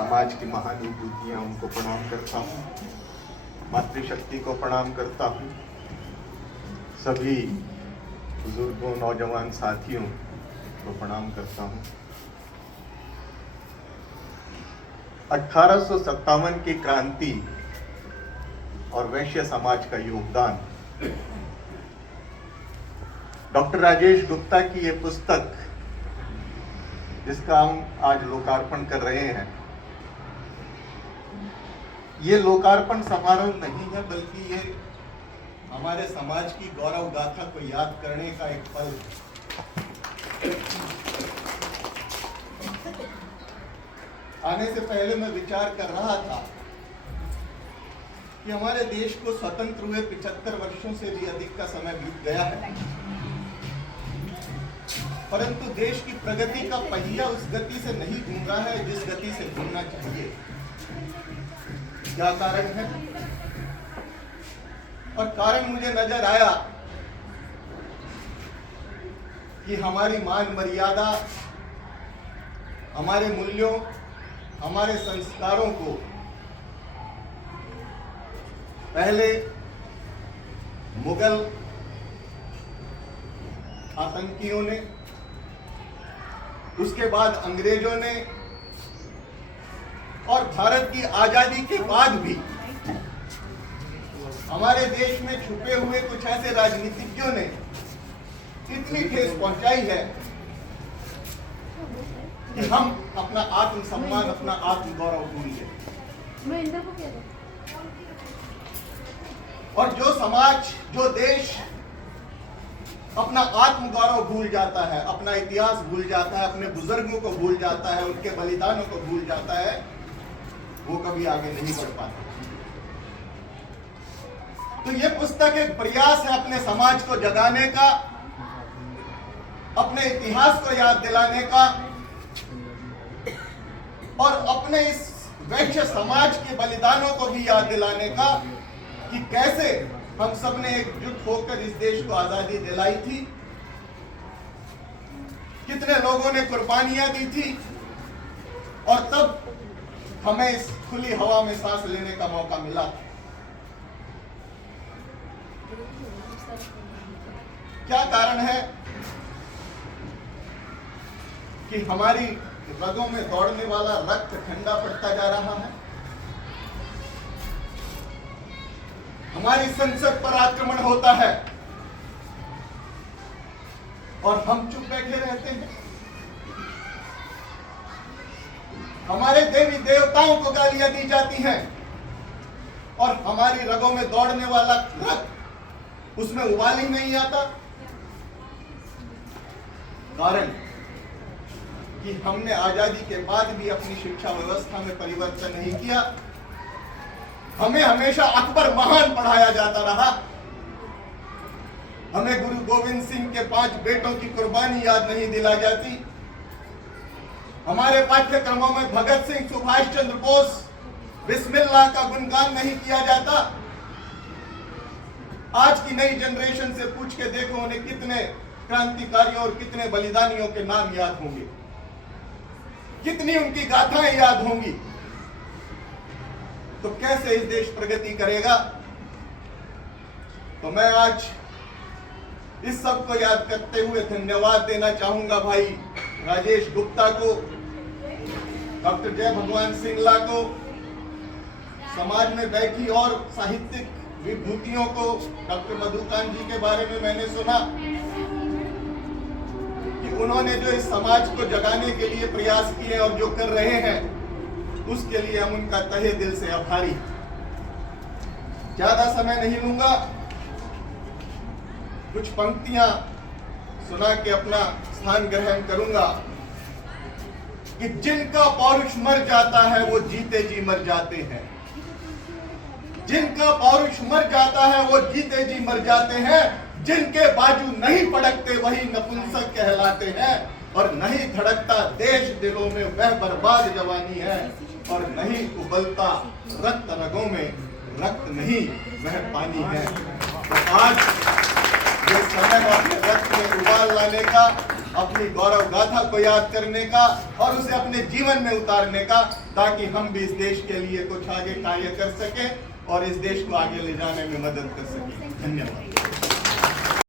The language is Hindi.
समाज की महान विभूतियां उनको प्रणाम करता हूँ, मातृशक्ति को प्रणाम करता हूँ, सभी बुजुर्गों नौजवान साथियों को प्रणाम करता हूँ। 1857 की क्रांति और वैश्य समाज का योगदान, डॉक्टर राजेश गुप्ता की ये पुस्तक जिसका हम आज लोकार्पण कर रहे हैं, ये लोकार्पण समारोह नहीं है बल्कि ये हमारे समाज की गौरव गाथा को याद करने का एक पल है। आने से पहले मैं विचार कर रहा था कि हमारे देश को स्वतंत्र हुए 75 वर्षों से भी अधिक का समय बीत गया है, परंतु देश की प्रगति का पहिया उस गति से नहीं घूम रहा है जिस गति से घूमना चाहिए। क्या कारण है? और कारण मुझे नजर आया कि हमारी मान मर्यादा, हमारे मूल्यों, हमारे संस्कारों को पहले मुगल आतंकियों ने, उसके बाद अंग्रेजों ने और भारत की आजादी के बाद भी हमारे देश में छुपे हुए कुछ ऐसे राजनीतिज्ञों ने इतनी ठेस पहुंचाई है कि हम अपना आत्मसम्मान, अपना आत्मगौरव भूल गए। और जो समाज, जो देश अपना आत्मगौरव भूल जाता है, अपना इतिहास भूल जाता है, अपने बुजुर्गों को भूल जाता है, उनके बलिदानों को भूल जाता है, वो कभी आगे नहीं बढ़ पाता। तो ये पुस्तक एक प्रयास है अपने समाज को जगाने का, अपने इतिहास को याद दिलाने का और अपने इस वैश्य समाज के बलिदानों को भी याद दिलाने का कि कैसे हम सब ने एकजुट होकर इस देश को आजादी दिलाई थी, कितने लोगों ने कुर्बानियां दी थी और तब हमें इस खुली हवा में सांस लेने का मौका मिला। क्या कारण है कि हमारी रगों में दौड़ने वाला रक्त ठंडा पड़ता जा रहा है? हमारी संसद पर आक्रमण होता है और हम चुप बैठे रहते हैं। हमारे देवी देवताओं को गालियां दी जाती हैं और हमारी रगों में दौड़ने वाला रक्त, उसमें उबाल ही नहीं आता। कारण कि हमने आजादी के बाद भी अपनी शिक्षा व्यवस्था में परिवर्तन नहीं किया। हमें हमेशा अकबर महान पढ़ाया जाता रहा, हमें गुरु गोविंद सिंह के 5 बेटों की कुर्बानी याद नहीं दिलाई जाती। हमारे पाठ्यक्रमों में भगत सिंह, सुभाष चंद्र बोस, बिस्मिल्लाह का गुणगान नहीं किया जाता। आज की नई जनरेशन से पूछ के देखो उन्हें कितने क्रांतिकारियों और कितने बलिदानियों के नाम याद होंगे, कितनी उनकी गाथाएं याद होंगी। तो कैसे इस देश प्रगति करेगा? तो मैं आज इस सब को याद करते हुए धन्यवाद देना चाहूंगा भाई राजेश गुप्ता को, डॉक्टर जय भगवान सिंगला को, समाज में बैठी और साहित्यिक विभूतियों को। डॉक्टर मधुकांत जी के बारे में मैंने सुना कि उन्होंने जो इस समाज को जगाने के लिए प्रयास किए और जो कर रहे हैं, उसके लिए हम उनका तहे दिल से आभारी। ज्यादा समय नहीं लूंगा, कुछ पंक्तियां सुना के अपना स्थान ग्रहण करूंगा कि जिनका पौरुष मर जाता है वो जीते जी मर जाते हैं, जिनका पौरुष मर जाता है वो जीते जी मर जाते हैं, जिनके बाजू नहीं पड़कते वही नपुंसक कहलाते हैं, और नहीं धड़कता देश दिलों में वह बर्बाद जवानी है, और नहीं उबलता रक्त रगों में रक्त नहीं वह पानी है। तो आज ये समय है अपने रक्त में उबाल लाने का, अपनी गौरव गाथा को याद करने का और उसे अपने जीवन में उतारने का, ताकि हम भी इस देश के लिए कुछ आगे कार्य कर सकें और इस देश को आगे ले जाने में मदद कर सकें। धन्यवाद।